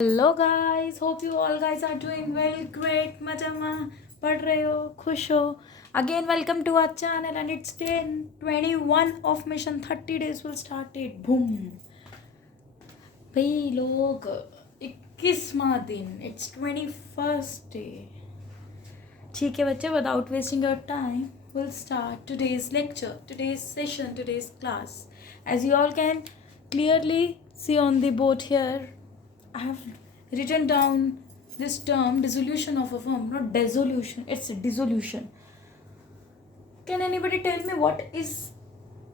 Hello guys, hope you all guys are doing well, great, मजा में पढ़ रहे हो, खुश हो. Again welcome to our channel and it's day 21 of mission 30 days will start it. Boom भाई लोग, 21वां दिन, इट्स 21st डे. ठीक है बच्चे, without wasting your time we'll start today's lecture, today's session, today's class. As you all can clearly see on the board here, I have written down this term, dissolution of a firm, not dissolution, it's dissolution. Can anybody tell me what is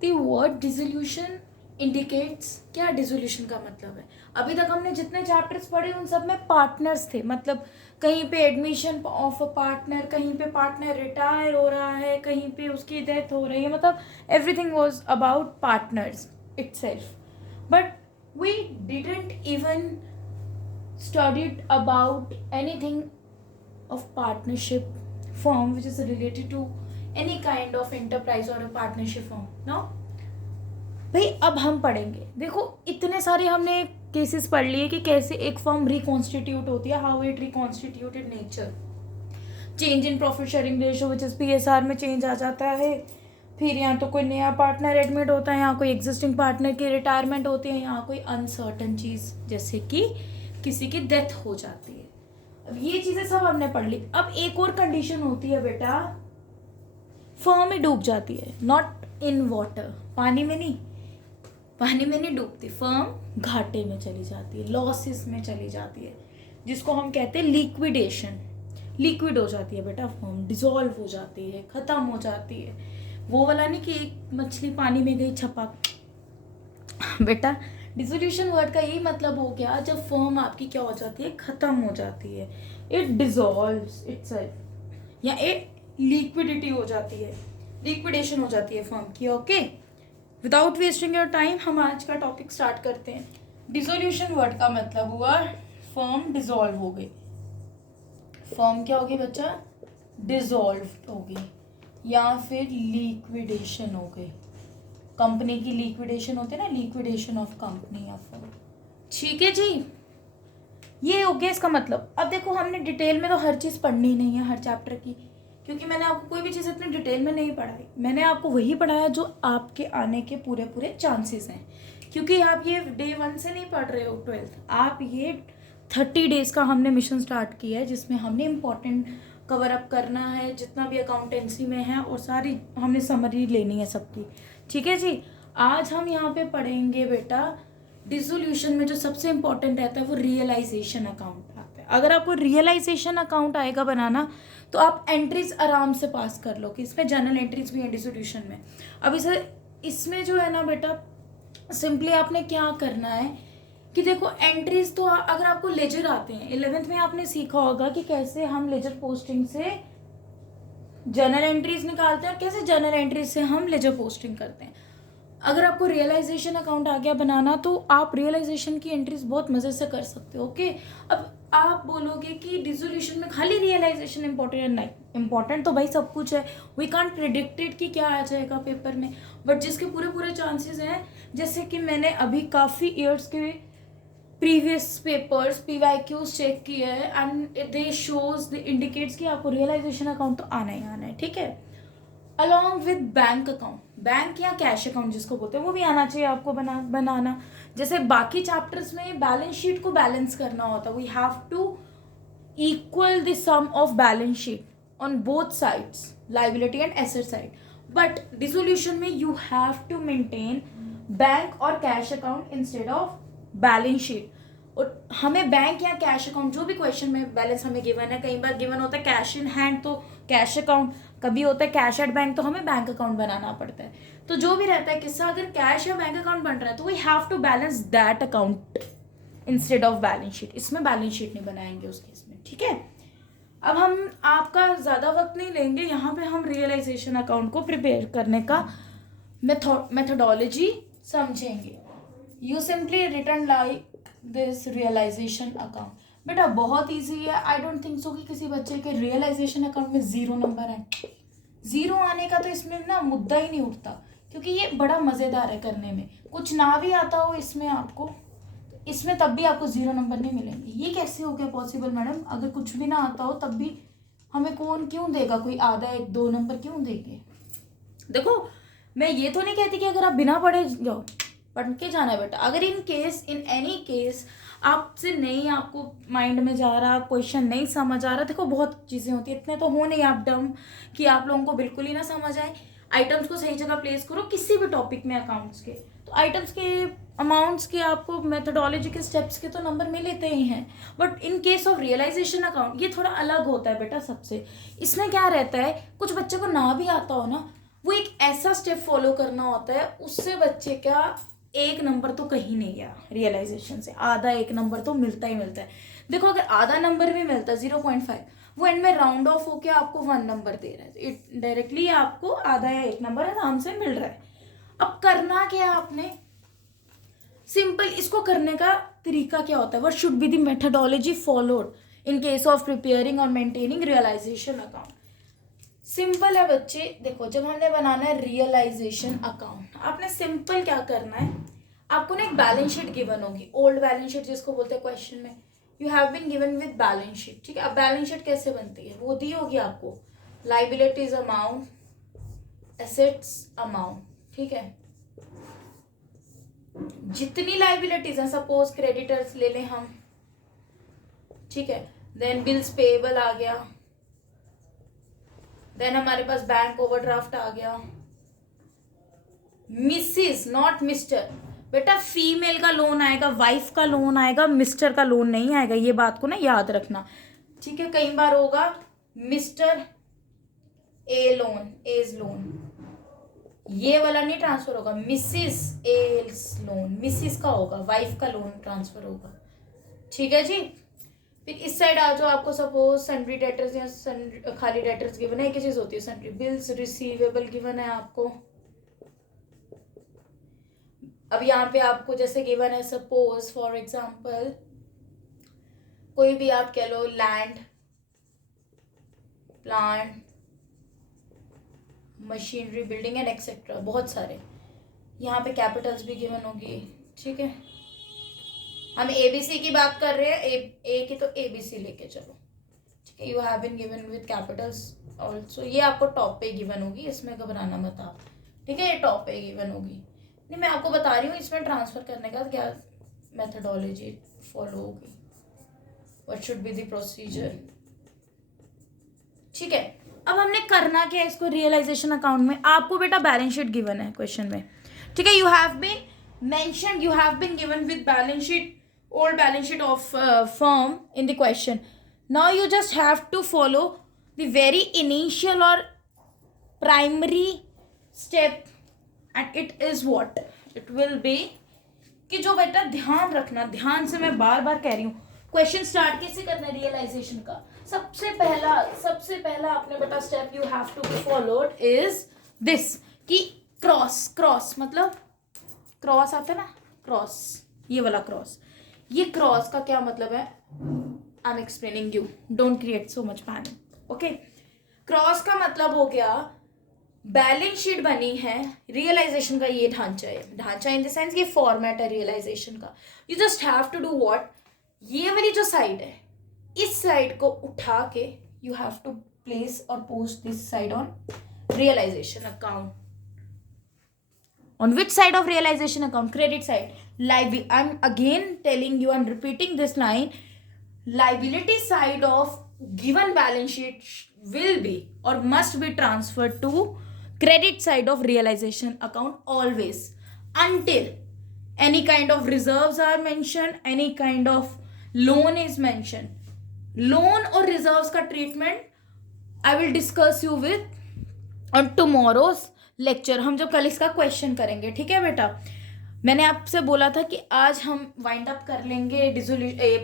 the word dissolution indicates? क्या dissolution का मतलब है? अभी तक हमने जितने chapters पढ़े उन सब में पार्टनर्स थे, मतलब कहीं पे एडमिशन ऑफ अ पार्टनर, कहीं पे पार्टनर रिटायर हो रहा है, कहीं पे उसकी डेथ हो रही है, मतलब everything was about partners itself. But we didn't even studied about anything of partnership firm which is related to any kind of enterprise or a partnership firm. No भाई, अब हम पढ़ेंगे. देखो, इतने सारे हमने केसेस पढ़ लिए कि कैसे एक फर्म रिकॉन्स्टिट्यूट होती है, how it reconstituted nature, change in profit sharing ratio which is PSR में चेंज आ जाता है, फिर यहाँ तो कोई नया पार्टनर एडमिट होता है, यहाँ कोई एग्जिस्टिंग पार्टनर की रिटायरमेंट होती है, यहाँ कोई अनसर्टन चीज़ जैसे कि किसी की डेथ हो जाती है. अब ये चीज़ें सब हमने पढ़ ली. अब एक और कंडीशन होती है बेटा, फर्म ही डूब जाती है, नॉट इन वाटर, पानी में नहीं डूबती, फर्म घाटे में चली जाती है, लॉसेस में चली जाती है, जिसको हम कहते हैं लिक्विडेशन. लिक्विड हो जाती है बेटा फर्म, डिसॉल्व हो जाती है, ख़त्म हो जाती है. वो वाला नहीं कि एक मछली पानी में गई छपक. बेटा, डिसोल्यूशन वर्ड का यही मतलब हो गया, जब फर्म आपकी क्या हो जाती है, ख़त्म हो जाती है, इट डिसॉल्व्स इटसेल्फ, या एक लिक्विडिटी हो जाती है, लिक्विडेशन हो जाती है फर्म की. Okay, without wasting your time हम आज का टॉपिक स्टार्ट करते हैं. डिसोल्यूशन वर्ड का मतलब हुआ फर्म डिसॉल्व हो गई. फर्म क्या होगी बच्चा, डिसॉल्व हो गई, या फिर लिक्विडेशन हो गई. कंपनी की लिक्विडेशन होती है ना, लिक्विडेशन ऑफ कंपनी या फर्म. ठीक है जी, ये हो गया इसका मतलब. अब देखो, हमने डिटेल में तो हर चीज़ पढ़नी नहीं है हर चैप्टर की, क्योंकि मैंने आपको कोई भी चीज़ इतनी डिटेल में नहीं पढ़ाई. मैंने आपको वही पढ़ाया जो आपके आने के पूरे चांसेस हैं, क्योंकि आप ये डे 1 से नहीं पढ़ रहे हो 12th, आप ये 30 days का हमने मिशन स्टार्ट किया है, जिसमें हमने इम्पोर्टेंट कवर अप करना है जितना भी अकाउंटेंसी में है, और सारी हमने समरी लेनी है सबकी. ठीक है जी. आज हम यहाँ पे पढ़ेंगे बेटा, डिसोल्यूशन में जो सबसे इम्पोर्टेंट रहता है वो रियलाइजेशन अकाउंट आता है. अगर आपको रियलाइजेशन अकाउंट आएगा बनाना, तो आप एंट्रीज आराम से पास कर लो, कि इसमें जनरल एंट्रीज भी हैं डिसोल्यूशन में. अब इसमें जो है ना बेटा, सिंपली आपने क्या करना है कि देखो, एंट्रीज तो अगर आपको लेजर आते हैं, 11th में आपने सीखा होगा कि कैसे हम लेजर पोस्टिंग से जनरल एंट्रीज निकालते हैं और कैसे जनरल एंट्रीज से हम लेजर पोस्टिंग करते हैं. अगर आपको रियलाइजेशन अकाउंट आ गया बनाना, तो आप रियलाइजेशन की एंट्रीज बहुत मज़े से कर सकते हो. ओके, अब आप बोलोगे कि डिसोल्यूशन में खाली रियलाइजेशन इंपॉर्टेंट है. नहीं, इंपॉर्टेंट तो भाई सब कुछ है. वी कांट प्रिडिक्टेड कि क्या आ जाएगा पेपर में, बट जिसके पूरे चांसेस हैं, जैसे कि मैंने अभी काफ़ी ईयर्स के प्रीवियस पेपर्स PYQs चेक किए हैं, and they shows, they indicates कि आपको रियलाइजेशन अकाउंट तो आना ही आना है. ठीक है, along with bank account, bank या कैश अकाउंट जिसको बोलते हैं, वो भी आना चाहिए आपको बनाना. जैसे बाकी चैप्टर्स में बैलेंस शीट को बैलेंस करना होता है, we have to equal the sum of balance sheet on both sides, liability and asset side. But dissolution में you have to maintain bank और cash account instead of balance sheet. और हमें bank या cash account, जो भी question में balance हमें given है, कई बार गिवन होता है कैश इन हैंड तो कैश अकाउंट, कभी होता है कैश एट बैंक तो हमें बैंक अकाउंट बनाना पड़ता है. तो जो भी रहता है किस्सा, अगर कैश या बैंक अकाउंट बन रहा है तो we have to balance that account instead of balance sheet. इसमें बैलेंस शीट नहीं बनाएंगे उस केस में. ठीक है, अब हम आपका ज़्यादा वक्त नहीं लेंगे, यहाँ पे हम रियलाइजेशन अकाउंट को प्रिपेयर करने का मेथोडोलॉजी समझेंगे. You simply return like this realization account. बेटा बहुत इजी है. आई डोंट थिंक सो कि किसी बच्चे के रियलाइजेशन अकाउंट में 0 नंबर है. 0 आने का तो इसमें ना मुद्दा ही नहीं उठता, क्योंकि ये बड़ा मज़ेदार है करने में. कुछ ना भी आता हो इसमें आपको, इसमें तब भी आपको 0 नंबर नहीं मिलेंगे। ये कैसे हो गया पॉसिबल मैडम? अगर कुछ भी ना आता हो तब भी हमें कौन क्यों देगा? कोई आधा 1-2 नंबर क्यों देंगे? देखो मैं ये तो नहीं कहती कि अगर आप बिना पढ़े जाओ, पढ़ के जाना है बेटा। अगर इन एनी केस आपसे नहीं, आपको माइंड में जा रहा, क्वेश्चन नहीं समझ आ रहा, देखो बहुत चीज़ें होती है, इतने तो हो नहीं आप डम कि आप लोगों को बिल्कुल ही ना समझ आए। आइटम्स को सही जगह प्लेस करो किसी भी टॉपिक में अकाउंट्स के, तो आइटम्स के अमाउंट्स के आपको मेथोडोलॉजी के स्टेप्स के तो नंबर मिल लेते ही हैं। But in case of realisation account ये थोड़ा अलग होता है बेटा सबसे। इसमें क्या रहता है, कुछ बच्चे को ना भी आता हो ना, वो एक ऐसा स्टेप फॉलो करना होता है, उससे बच्चे का 1 नंबर तो कहीं नहीं गया। रियलाइजेशन से आधा 1 नंबर तो मिलता ही मिलता है। देखो अगर आधा नंबर भी मिलता है 0.5, वो एंड में राउंड ऑफ होके आपको 1 नंबर दे रहा है, इट डायरेक्टली आपको आधा या 1 नंबर आराम से मिल रहा है। अब करना क्या है आपने? सिंपल, इसको करने का तरीका क्या होता है? What should be the methodology followed in case of preparing और मेंटेनिंग रियलाइजेशन अकाउंट? सिंपल है बच्चे, देखो जब हमने बनाना है रियलाइजेशन अकाउंट, आपने सिंपल क्या करना है, आपको ना एक बैलेंस शीट गिवन होगी, ओल्ड बैलेंस शीट जिसको बोलते हैं क्वेश्चन में, you have been given with balance sheet. ठीक है, अब बैलेंस शीट कैसे बनती है वो दी होगी आपको, लाइबिलिटीज अमाउंट, एसेट्स अमाउंट। ठीक है, जितनी लाइबिलिटीज है, सपोज क्रेडिटर्स ले लें हम, ठीक है, देन बिल्स पेएबल आ गया, देन हमारे पास बैंक ओवरड्राफ्ट आ गया, मिसिस नॉट मिस्टर, बेटा फीमेल का लोन आएगा, वाइफ का लोन आएगा, मिस्टर का लोन नहीं आएगा, ये बात को ना याद रखना। ठीक है, कई बार होगा mister A loan, as loan, ये वाला नहीं ट्रांसफर होगा, मिसिस एज लोन, मिसिस का होगा, वाइफ का लोन ट्रांसफर होगा। ठीक है जी, फिर इस साइड आ जाओ, आपको सपोज सन्ड्री डेटर्स या खाली डेटर्स गिवन है, एक ही चीज होती है सन्ड्री, बिल्स रिसीवेबल गिवन है आपको। अब यहाँ पे आपको जैसे गिवन है, सपोज फॉर एग्जांपल कोई भी आप कह लो, land, plant, machinery, building and etcetera, बहुत सारे। यहाँ पे कैपिटल्स भी गिवन होगी। ठीक है, हम एबीसी की बात कर रहे हैं, ए की तो एबीसी लेके चलो। ठीक है, you have been given with capitals also, ये आपको टॉप पे गिवन होगी, इसमें घबराना मत आप। ठीक है, ये टॉप पे गिवन होगी, नहीं मैं आपको बता रही हूँ इसमें ट्रांसफर करने का क्या मेथोडोलॉजी फॉलो होगी, what should be the procedure. ठीक है, अब हमने करना क्या है इसको रियलाइजेशन अकाउंट में, आपको बेटा बैलेंस शीट गिवन है क्वेश्चन में। ठीक है, you have been mentioned, you have been given with balance sheet, old balance sheet of firm in the question. Now you just have to follow the very initial or primary step, and it is what it will be कि जो बेटा ध्यान रखना, ध्यान से मैं बार बार कह रही हूँ, क्वेश्चन स्टार्ट कैसे करना है रियलाइजेशन का। सबसे पहला आपने बेटा step you have to be followed is this कि क्रॉस मतलब क्रॉस आता है ना, क्रॉस, ये वाला क्रॉस, ये क्रॉस का क्या मतलब है, I am explaining you, don't create so much panic. Okay, cross का मतलब हो गया बैलेंस शीट बनी है, रियलाइजेशन का ये ढांचा है, ढांचा इन द सेंस ये फॉर्मेट है रियलाइजेशन का। You just have to do what, ये वाली जो साइड है, इस साइड को उठा के यू हैव टू प्लेस और post this side on realization account. On which side of realization account? Credit side. I'm again telling you and repeating this line. Liability side of given balance sheet will be or must be transferred to credit side of realization account always, until any kind of reserves are mentioned, any kind of loan is mentioned. Loan or reserves का treatment I will discuss you with on tomorrow's lecture, हम जब कल इसका question करेंगे। ठीक है बेटा, मैंने आपसे बोला था कि आज हम वाइंड अप कर लेंगे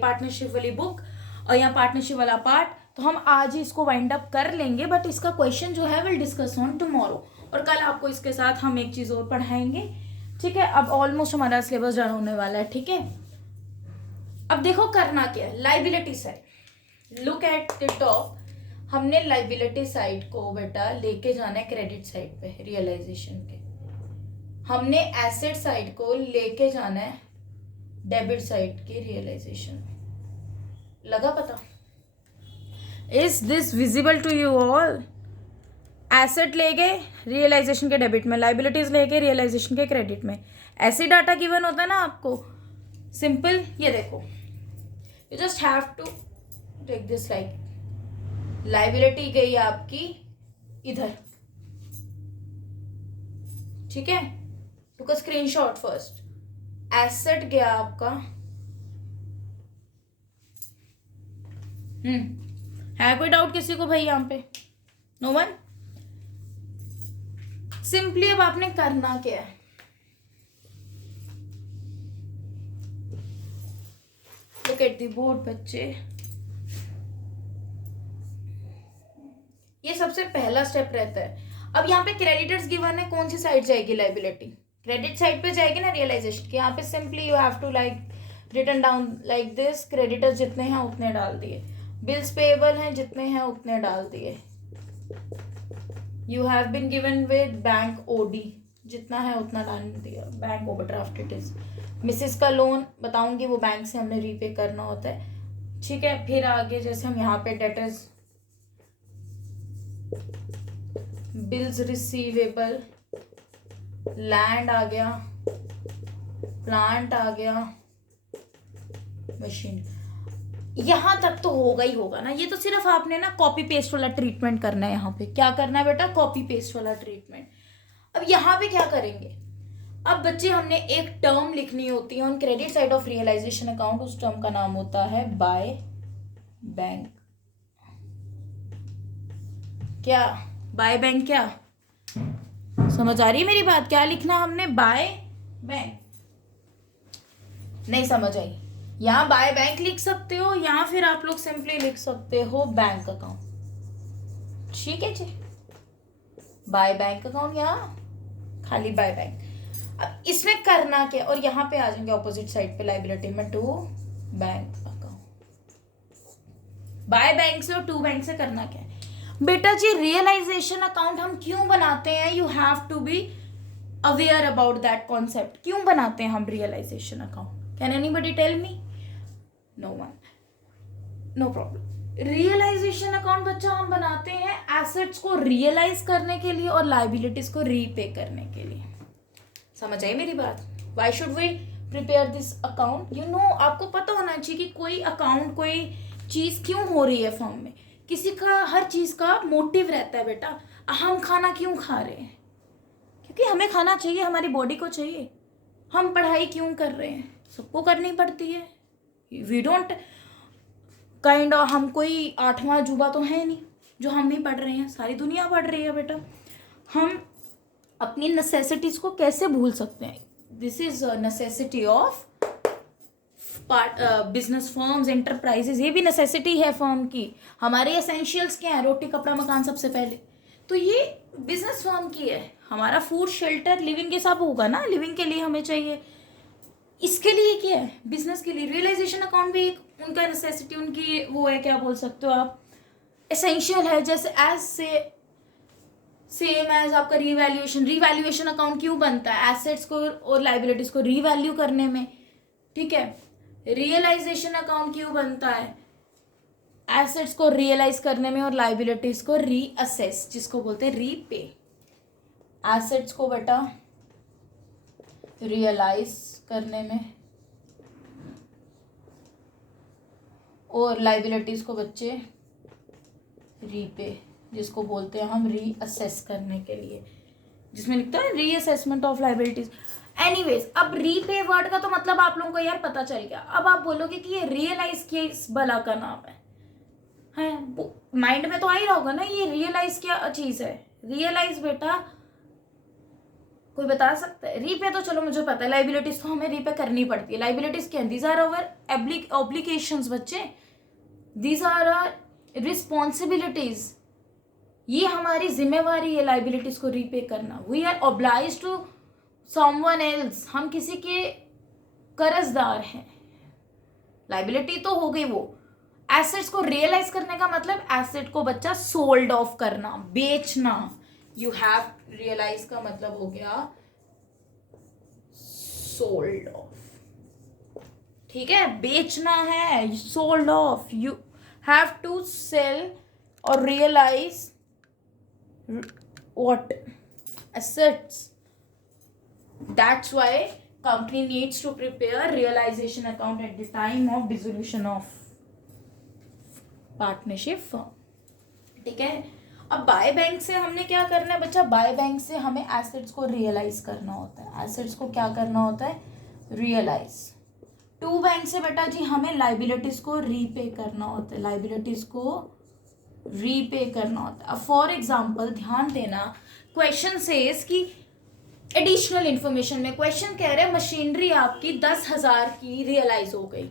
पार्टनरशिप वाली बुक और यहाँ पार्टनरशिप वाला पार्ट, तो हम आज ही इसको वाइंड अप कर लेंगे, बट इसका क्वेश्चन जो है विल डिस्कस ऑन टुमारो, और कल आपको इसके साथ हम एक चीज़ और पढ़ाएंगे। ठीक है, अब ऑलमोस्ट हमारा सिलेबस डन होने वाला है। ठीक है, अब देखो करना क्या है, liability side, look at the top, हमने लाइबिलिटी साइड को बेटा लेके जाना है क्रेडिट साइड पे रियलाइजेशन के, हमने एसेट साइड को लेके जाना है डेबिट साइड की रियलाइजेशन। लगा पता? Is this visible to you all? Asset ले गए रियलाइजेशन के डेबिट में, लाइबिलिटीज ले गए रियलाइजेशन के क्रेडिट में। ऐसे डाटा गिवन होता है ना आपको, सिंपल। ये देखो, you just have to take this like liability गई आपकी इधर, ठीक है, took a screenshot first. Asset गया आपका, है कोई डाउट किसी को भाई यहाँ पे? No one? सिंपली अब आपने करना क्या है, लुक एट द बोर्ड बच्चे। ये सबसे पहला स्टेप रहता है। अब यहाँ पे क्रेडिटर्स गिवन है, कौन सी साइड जाएगी लाइबिलिटी? क्रेडिट साइड पे जाएगी ना रियलाइजेशन की। यहाँ पे simply you have to like written down like this, creditors जितने हैं उतने डाल दिए, बिल्स पेएबल हैं जितने हैं उतने डाल दिए, you have been given with bank OD, जितना है उतना डाल दिया, bank overdraft it is. Mrs का लोन बताऊंगी, वो बैंक से हमने रीपे करना होता है, ठीक है। फिर आगे जैसे हम यहाँ पे डेटर्स, बिल्स रिसीवेबल, लैंड आ गया, प्लांट आ गया, मशीन, यहां तक तो होगा ही होगा ना। ये तो सिर्फ आपने ना कॉपी पेस्ट वाला ट्रीटमेंट करना है। यहाँ पे क्या करना है बेटा? कॉपी पेस्ट वाला ट्रीटमेंट। अब यहाँ पे क्या करेंगे? अब बच्चे हमने एक टर्म लिखनी होती है on credit side of realisation account, उस टर्म का नाम होता है बाय बैंक। क्या बाय बैंक? क्या समझ आ रही है मेरी बात? क्या लिखना हमने? By bank. नहीं समझ आई? यहाँ बाय बैंक लिख सकते हो, या फिर आप लोग सिंपली लिख सकते हो बैंक अकाउंट, ठीक है जी। बाय बैंक अकाउंट, यहाँ खाली बाय बैंक। अब इसमें करना क्या? और यहाँ पे आ जाएंगे ऑपोजिट साइड पे लाइबिलिटी में, to bank account. By bank से और टू बैंक से करना क्या है बेटा जी? रियलाइजेशन अकाउंट हम क्यों बनाते हैं? You have to be aware about that concept. क्यों बनाते हैं हम realization account? Can anybody tell me? No one, no problem. Realization account बच्चा हम बनाते हैं एसेट्स को रियलाइज करने के लिए और लाइबिलिटीज को रीपे करने के लिए। समझ आई मेरी बात? Why should we prepare this account? You know, आपको पता होना चाहिए कि कोई अकाउंट, कोई चीज क्यों हो रही है फॉर्म में। किसी का हर चीज का मोटिव रहता है बेटा। हम खाना क्यों खा रहे हैं? क्योंकि हमें खाना चाहिए, हमारी बॉडी को चाहिए। हम पढ़ाई क्यों कर रहे हैं? सबको करनी पड़ती है। वी डोंट काइंड ऑफ, हम कोई 8वां अजूबा तो है नहीं जो हम ही पढ़ रहे हैं, सारी दुनिया पढ़ रही है बेटा। हम अपनी नेसेसिटीज को कैसे भूल सकते हैं? This is necessity of business firms, enterprises, ये भी नेसेसिटी है फर्म की। हमारे एसेंशियल्स क्या है? रोटी कपड़ा मकान सबसे पहले, तो ये बिजनेस फर्म की है। हमारा फूड शेल्टर लिविंग के सब होगा ना, लिविंग के लिए हमें चाहिए। इसके लिए क्या है? बिजनेस के लिए। रियलाइजेशन अकाउंट भी एक उनका नेसेसिटी, उनकी वो है, क्या बोल सकते हो आप, एसेंशियल है। जैसे एज से सेम एज आपका रीवैल्यूएशन। रीवैल्यूएशन अकाउंट क्यों बनता है? एसेट्स को और लाइबिलिटीज को रीवैल्यू करने में, ठीक है। रियलाइजेशन अकाउंट क्यों बनता है? एसेट्स को रियलाइज करने में और लाइबिलिटीज को रीअसेस, जिसको बोलते हैं रीपे। एसेट्स को बेटा रियलाइज करने में और लाइबिलिटीज को बच्चे रीपे, जिसको बोलते हैं हम रीअसेस करने के लिए, जिसमें लिखता है रीअसेसमेंट ऑफ लाइबिलिटीज। एनीवेज, अब रीपे वर्ड का तो मतलब आप लोगों को यार पता चल गया। अब आप बोलोगे कि ये रियलाइज किस भला का नाम है माइंड में तो आ ही रहा होगा ना, ये रियलाइज क्या चीज है? रियलाइज बेटा कोई बता सकता है? रीपे तो चलो मुझे पता है, लाइबिलिटीज तो हमें रीपे करनी पड़ती है। लाइबिलिटीज क्या है? दीज आर अवर ऑब्लिगेशंस बच्चे, दीज आर आवर रिस्पॉन्सिबिलिटीज। ये हमारी जिम्मेवारी है लाइबिलिटीज को रीपे करना। We are oblige to someone else, हम किसी के कर्जदार हैं। लाइबिलिटी तो हो गई वो। एसेट्स को रियलाइज करने का मतलब एसेट को बच्चा सोल्ड ऑफ करना, बेचना। यू हैव रियलाइज का मतलब हो गया सोल्ड ऑफ। ठीक है, बेचना है, sold off, you have to sell और realize what assets. That's why company needs to prepare realization account at the time of dissolution of partnership firm. ठीक है, अब बाय बैंक से हमने क्या करना है बच्चा, बाय बैंक से हमें एसेट्स को रियलाइज करना होता है, एसेट्स को क्या करना होता है, रियलाइज. टू बैंक से बेटा जी हमें लाइबिलिटीज को रीपे करना होता है, लाइबिलिटीज को रीपे करना होता है. अब फॉर एग्जाम्पल ध्यान देना, क्वेश्चन सेज कि एडिशनल इंफॉर्मेशन में क्वेश्चन कह रहे हैं मशीनरी आपकी 10,000 की रियलाइज हो गई,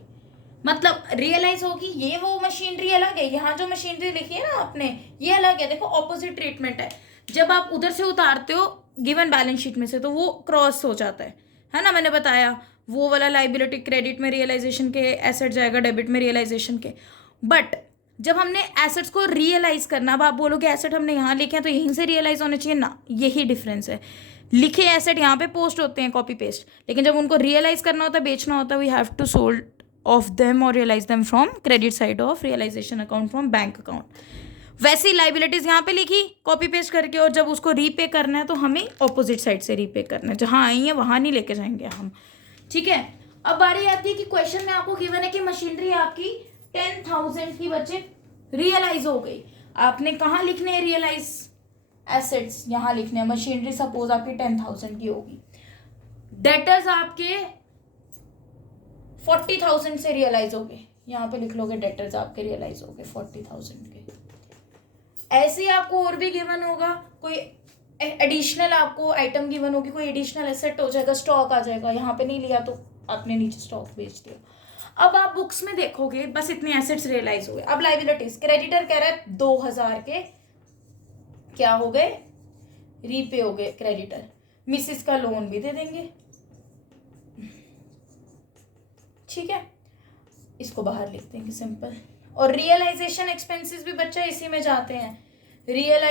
मतलब रियलाइज होगी, ये वो मशीनरी अलग है, यहाँ जो मशीनरी लिखी है ना आपने ये अलग है. देखो ऑपोजिट ट्रीटमेंट है, जब आप उधर से उतारते हो गिवन बैलेंस शीट में से तो वो क्रॉस हो जाता है ना, मैंने बताया वो वाला लाइबिलिटी क्रेडिट में रियलाइजेशन के, एसेट जाएगा डेबिट में रियलाइजेशन के. बट जब हमने एसेट्स को रियलाइज करना, अब आप बोलोगे एसेट हमने यहाँ लिखे हैं तो यहीं से रियलाइज होने चाहिए ना, यही डिफरेंस है. लिखे एसेट यहाँ पे पोस्ट होते हैं कॉपी पेस्ट, लेकिन जब उनको रियलाइज करना होता है, बेचना होता है, we have to sold off them और realise them from credit side of realisation account from bank account. वैसी लाइबिलिटीज यहाँ पे लिखी कॉपी पेस्ट करके, और जब उसको रीपे करना है तो हमें ऑपोजिट साइड से रीपे करना है, जहाँ आई है वहाँ नहीं लेके जाएंगे हम. ठीक है, अब बारी आती है कि क्वेश्चन में आपको गिवन है कि मशीनरी आपकी 10,000 की बच्चे रियलाइज हो गई. आपने कहाँ लिखने हैं रियलाइज एसेट्स, यहाँ लिखने हैं. मशीनरी सपोज आपकी 10,000 की होगी, डेटर्स आपके 40,000 से रियलाइज हो गए, यहाँ पे लिख लोगे डेटर्स आपके रियलाइज हो गए 40,000 के. ऐसे ही आपको और भी गिवन होगा, कोई एडिशनल आपको आइटम गिवन होगी, कोई एडिशनल एसेट हो जाएगा, स्टॉक आ जाएगा, यहाँ पे नहीं लिया तो आपने नीचे स्टॉक बेच दिया. अब आप बुक्स में देखोगे बस इतने एसेट्स रियलाइज हो गए. अब लाइबिलिटीज, क्रेडिटर कह रहा है 2,000 के क्या हो गए, रीपे हो गए क्रेडिटर, मिसिस का लोन भी दे देंगे. ठीक है, इसको बाहर लिख देंगे सिंपल. और रियलाइजेशन एक्सपेंसेस भी बच्चा इसी में जाते हैं. रियल